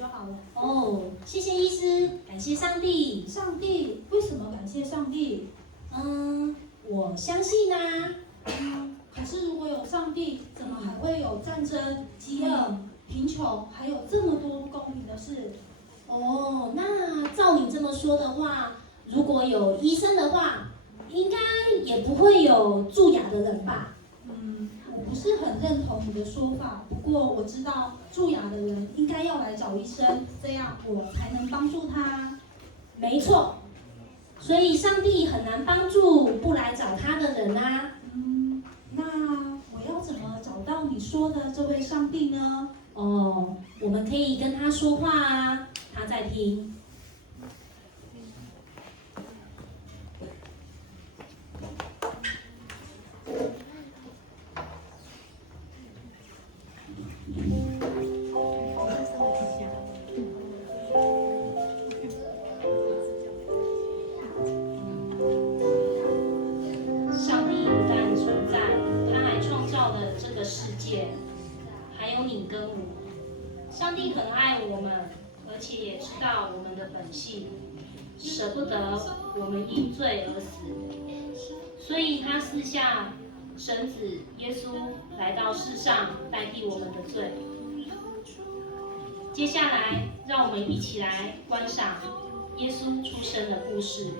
就好了。哦，谢谢医师，感谢上帝。上帝，为什么感谢上帝？我相信啊。可是如果有上帝，怎么还会有战争、饥饿、贫穷，还有这么多不公平的事？哦，那照你这么说的话，如果有医生的话，应该也不会有蛀牙的人吧？我不是很认同你的说法，不过我知道蛀牙的人应该要来找医生，这样我才能帮助他。没错，所以上帝很难帮助不来找他的人啊。那我要怎么找到你说的这位上帝呢？哦，我们可以跟他说话啊，他在听。上帝不但存在，他还创造了这个世界，还有你跟我。上帝很爱我们，而且也知道我们的本性，舍不得我们因罪而死，所以他赐下神子耶稣来到世上，代替我们的罪。接下来，让我们一起来观赏耶稣出生的故事。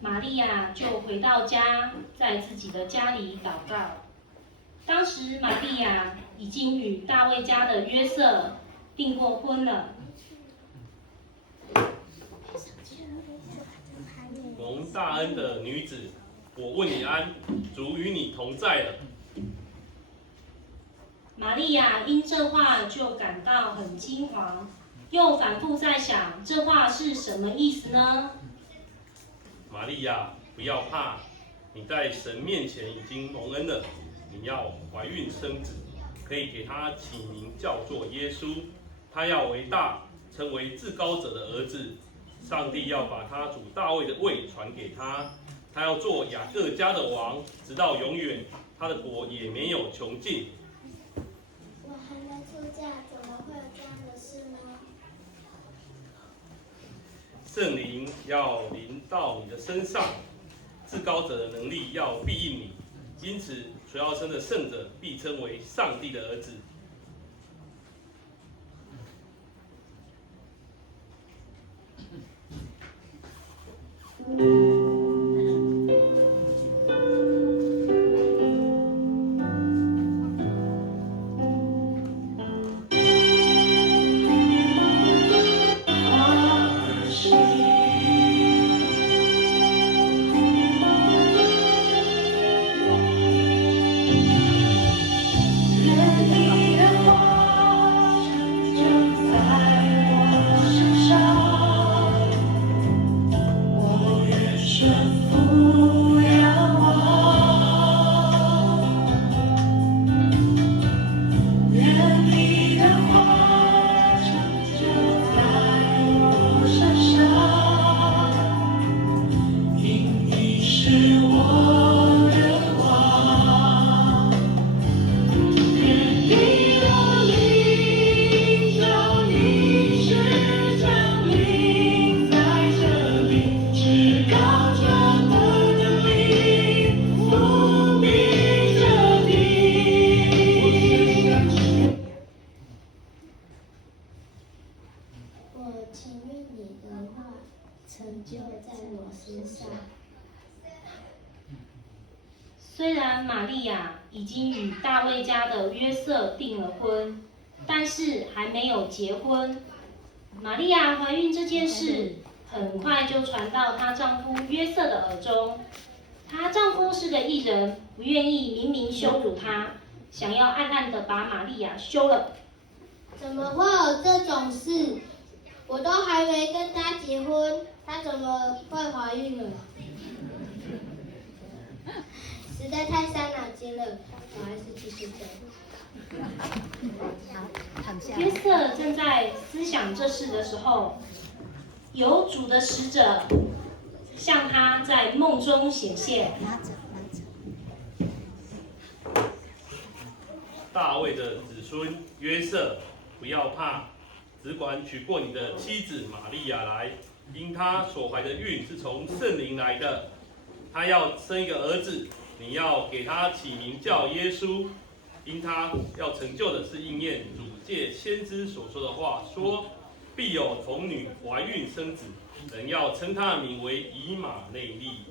玛利亚就回到家，在自己的家里祷告。当时玛利亚已经与大卫家的约瑟订过婚了。蒙大恩的女子，我问你安，主与你同在了。玛利亚因这话就感到很惊惶，又反复在想这话是什么意思呢？玛利亚，不要怕，你在神面前已经蒙恩了。你要怀孕生子，可以给他起名叫做耶稣。他要为大，成为至高者的儿子。上帝要把他主大卫的位传给他，他要做雅各家的王，直到永远。他的国也没有穷尽。我还没出嫁，怎么会有这样的事呢？圣灵要临到你的身上，至高者的能力要庇应你，因此所要生的圣者必称为上帝的儿子。我愿我情愿你的话成就在我身上。虽然玛利亚已经与大卫家的约瑟订了婚，但是还没有结婚。玛利亚怀孕这件事很快就传到她丈夫约瑟的耳中。她丈夫是个义人，不愿意明明羞辱她，想要暗暗的把玛利亚休了。怎么会有这种事？我都还没跟他结婚，他怎么会怀孕了？实在太伤脑筋了，我还是继续讲。约瑟正在思想这事的时候，有主的使者向他在梦中显现。大卫的子孙约瑟，不要怕，只管娶过你的妻子玛利亚来，因她所怀的孕是从圣灵来的。她要生一个儿子，你要给他起名叫耶稣，因他要成就的是应验主借先知所说的话，说必有童女怀孕生子，人要称他的名为以马内利。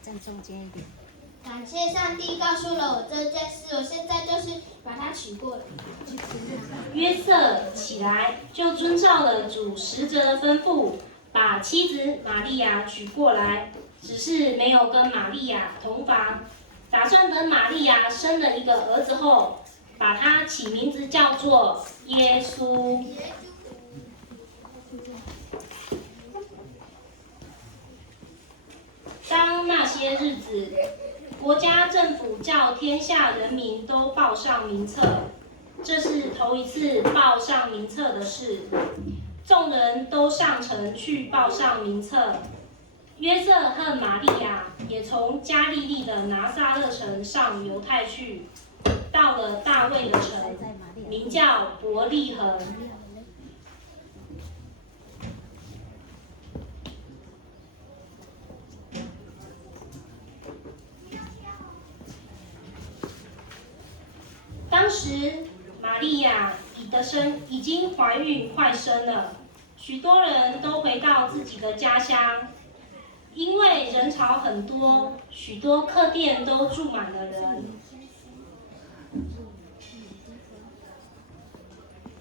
站中间一点。感谢上帝告诉了我这件事，我现在就是把他娶过来。约瑟起来，就遵照了主使者的吩咐，把妻子玛利亚娶过来，只是没有跟玛利亚同房，打算等玛利亚生了一个儿子后，把他起名字叫做耶稣。当那些日子，国家政府叫天下人民都报上名册，这是头一次报上名册的事。众人都上城去报上名册。约瑟和玛利亚也从加利利的拿撒勒城上犹太去，到了大卫的城，名叫伯利恒。当时玛利亚已经怀孕快生了，许多人都回到自己的家乡，因为人潮很多，许多客店都住满了人。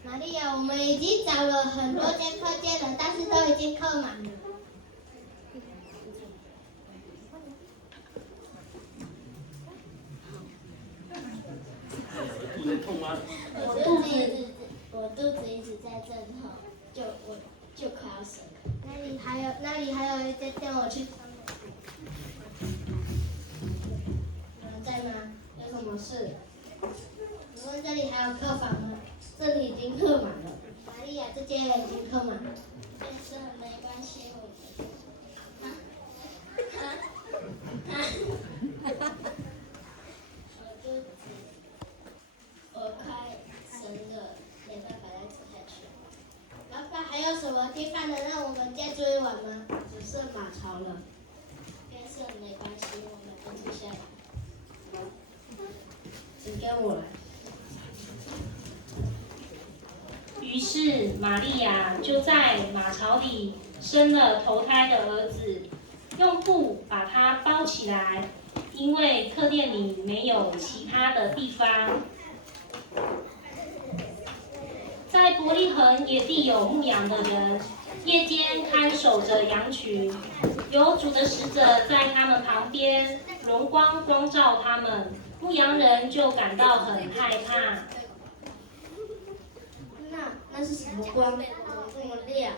玛利亚，我们已经找了很多间客店了，但是都已经客满了。肚子痛吗？我肚子一直在阵痛，我就快要生了。那里还有一间店，我去。有人在吗？有什么事？请问这里还有客房吗？这里已经客满了。玛利亚，这间也已经客满了。先生，没关系，我快生了，没办法再走下去。老板，还有什么地方能让我们借住一晚吗？只剩马槽了。先生，没关系，我们登记下来。请跟我来。于是玛利亚就在马槽里生了头胎的儿子，用布把它包起来，因为客店里没有其他的地方。在伯利恒也地有牧羊的人，夜间看守着羊群，有主的使者在他们旁边，荣光光照他们，牧羊人就感到很害怕。那是什么光？怎么这么亮？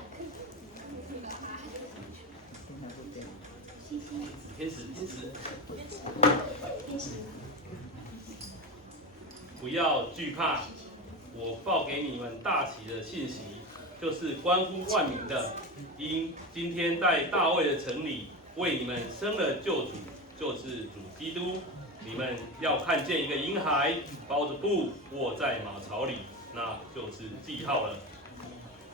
天使，不要惧怕，我报给你们大喜的信息，就是关乎万民的。因今天在大卫的城里为你们生了救主，就是主基督。你们要看见一个婴孩包着布卧在马槽里，那就是记号了。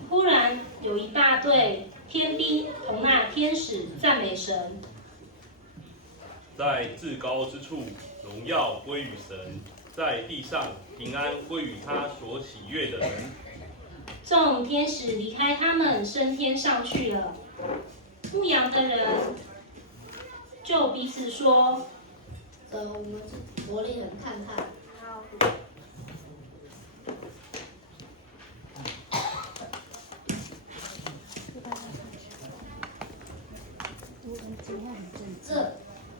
忽然有一大队天兵同那天使赞美神，在至高之处荣耀归于神，在地上平安归于他所喜悦的人。众天使离开他们，升天上去了。牧羊的人就彼此说：“走，我们去伯利恒看看。”好。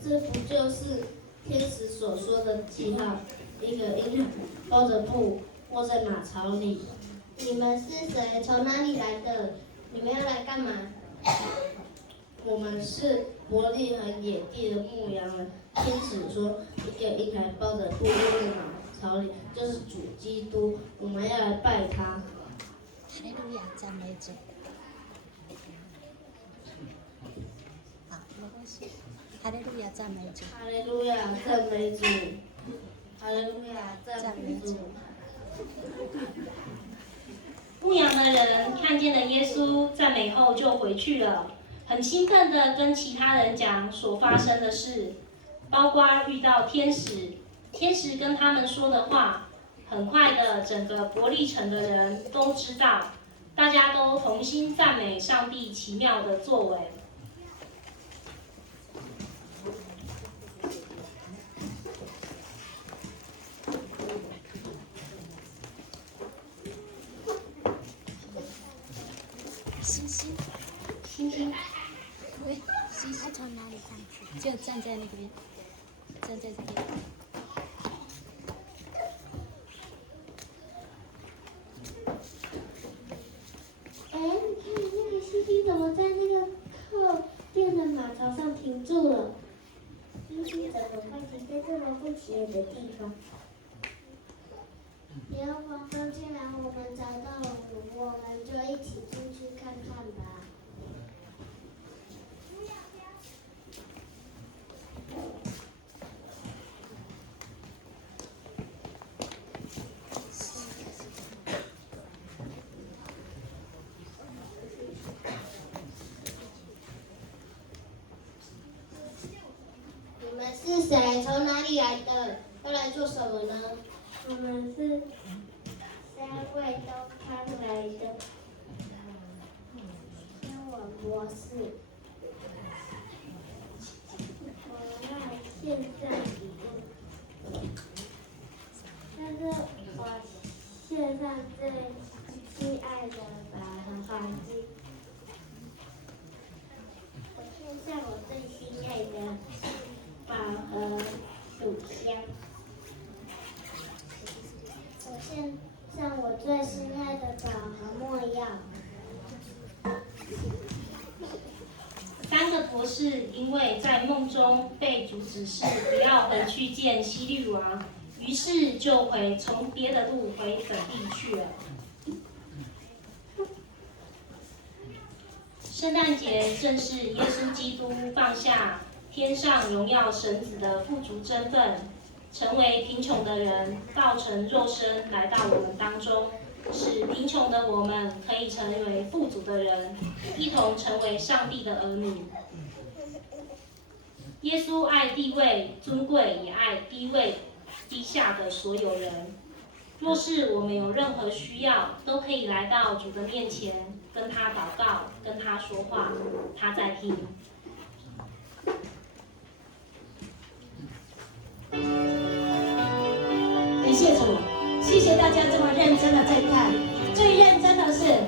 这不就是天使所说的记号？一个婴孩包着布卧在马槽里。你们是谁？从哪里来的？你们要来干嘛？我们是伯利恒野地的牧羊人。天使说，一个婴孩包着布卧在马槽里，就是主基督。我们要来拜他。哈利路亚，赞美主。好，没关系。哈利路亚，赞美主。哈利路亚，赞美主。哈利路亚，赞美主。牧羊的人看见了耶稣，赞美后就回去了，很兴奋地跟其他人讲所发生的事，包括遇到天使，天使跟他们说的话。很快的，整个伯利城的人都知道，大家都同心赞美上帝奇妙的作为。星星，星星，喂，星星从哪里上去？就站在那边，站在这边。哎，你看那个星星怎么在那个靠店的马槽上停住了？星星怎么会停在这么不起眼的地方？别往刚进来，我们找到了，我们就一起进去看看吧。你们是谁？从哪里来的？要来做什么呢？我们是3位东方来的天文博士。我们现在但是我献上最亲爱的宝和黄金。我献上我最心爱的宝和乳香。我献上我最心爱的宝和墨药。3个博士因为在梦中被主指示不要回去见希律王，于是就从别的路回本地去了。圣诞节正是耶稣基督放下天上荣耀神子的富足身份，成为贫穷的人，道成肉身来到我们当中，使贫穷的我们可以成为富足的人，一同成为上帝的儿女。耶稣爱地位尊贵，也爱低位低下的所有人。若是我们有任何需要，都可以来到主的面前，跟他祷告，跟他说话，他在听。感谢主，谢谢大家这么认真的在看。最认真的是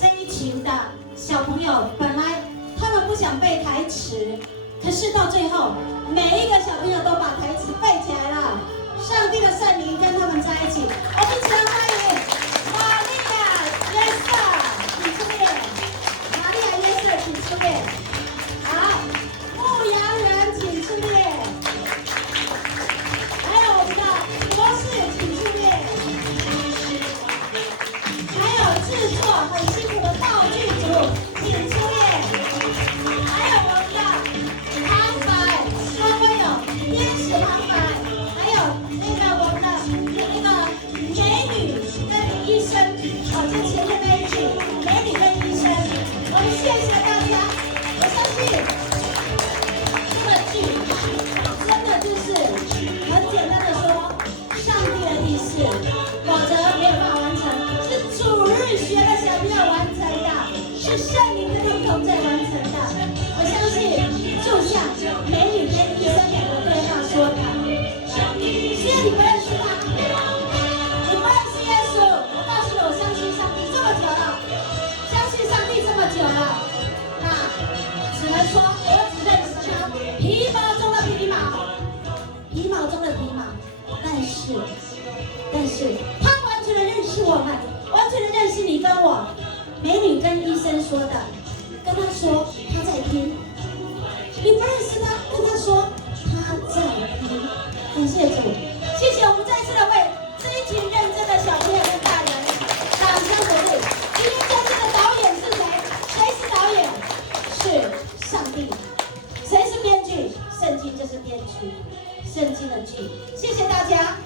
这一群的小朋友，本来他们不想背台词，可是到最后，每一个小朋友都把台词背起来了。上帝的圣灵跟他们在一起，我们一起来欢迎玛利亚、约瑟，请出列。玛利亚、约瑟，请出列。好，牧羊人，请出列。还有我们的博士，请出列。还有制作很辛苦的道具组，请出列。还有我们的旁白，稍微有天使旁白，还有那个我们的那个美女是圣灵跟他同在完成的。我相信，就像美女跟医生两个对话说的，虽然你不认识他，你不认识耶稣，我告诉你，我相信上帝这么久了，相信上帝这么久了，那只能说我只认识他皮毛中的皮毛，皮毛中的皮毛，但是他完全的认识我们，完全的认识你跟我。美女跟医生说的，跟他说他在听，你不认识他，跟他说他在听。感谢主，谢谢我们再次的为这一群认真的小朋友跟大人掌声鼓励。今天真正的导演是谁？谁是导演？是上帝。谁是编剧？圣经就是编剧，圣经的剧。谢谢大家。